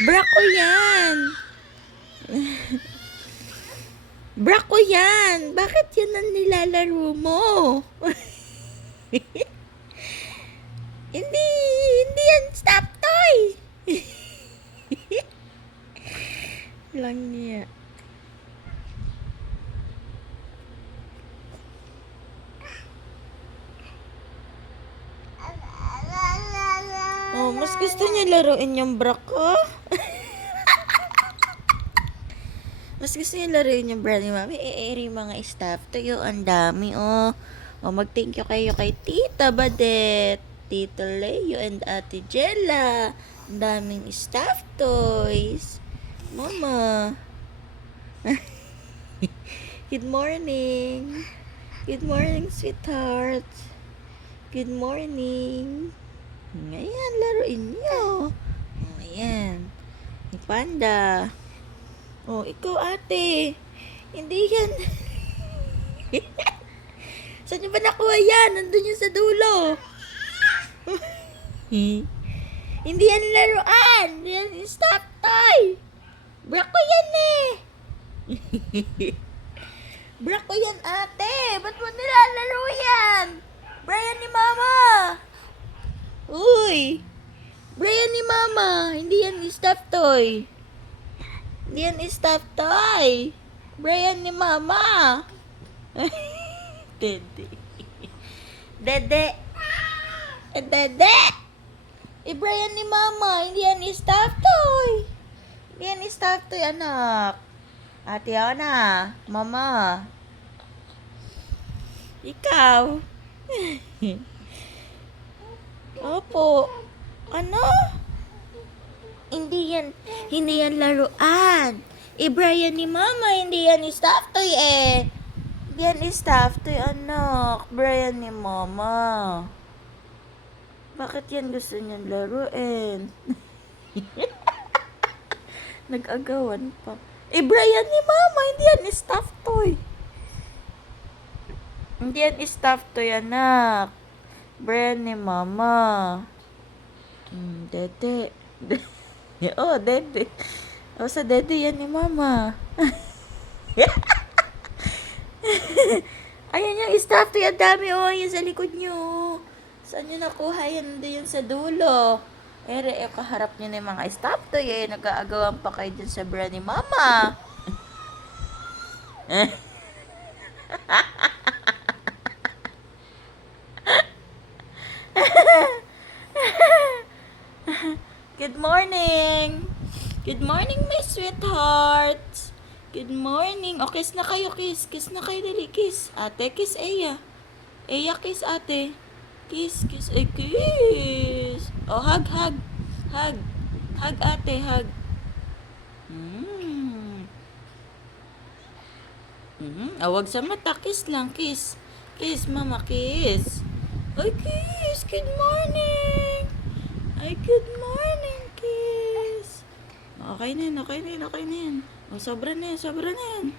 Bra ko yan. Bra ko yan. Bakit yan ang nilalaro mo? Hindi yan stop toy. Lang niya. Oh, mas gusto niya laruin yung bra ko. Mas gusto niya laruin yung bra ni Mami. Mga stuff to yun. Ang dami, oh. Oh, mag-thank you kayo kay Tita Badet, Tito Leo, and Ate Jella. Ang daming stuffed toys. Mama. Good morning. Good morning, sweetheart. Good morning. Ngayon, laruin niyo. Oh, ayan. Yung panda. Oh, ikaw ate. Hindi yan. Saan niyo ba nakuha yan? Nandun yung sa dulo. Hindi yan laruan. Hindi yan stop toy. Bra ko yan eh. Bra ko yan ate. Ba't mo nilalaro yan? Bra yan ni mama. Uy. Bra yan ni mama. Hindi yan stop toy. Hindi yan stop toy. Bra yan ni mama. Dede. Dede. Dede. Ibra yan ni mama. Hindi yan stop toy. Hindi yan stop toy, anak. Ate Ana. Mama. Ikaw. Opo. Ano? Hindi yan laruan. Ibra yan ni mama. Hindi yan stop toy eh. Yan is stuff to anak. Brian ni mama. Bakit yan gusto niyang laruin? Nag-agawan pa. Brian ni mama. Hindi yan is stuff toy. Hindi yan is stuff toy anak. Brian ni mama. Dede. Oh, dede. Oh, sa dede yan ni mama. Ayan yung stuff toy. Ang dami oh. Yan sa likod nyo. Saan nyo nakuha yan? Doon sa dulo. Kaharap nyo na yung mga stuff toy. Nag-aagawan pa kayo dyan sa bra ni mama. Good morning. Good morning, my sweethearts. Good morning. O, kiss na kayo, kiss. Kiss na kayo, dali, kiss. Ate, kiss Eya. Eya, kiss ate. Kiss, kiss. Ay, kiss. O, hug, hug. Hug. Hug ate, hug. Wag sa mata. Kiss lang, kiss. Kiss, mama, kiss. Ay, kiss. Good morning. Ay, good morning, kiss. Okay na yan, okay na yan, okay na yan. O, sobra na yan, sobra na yan.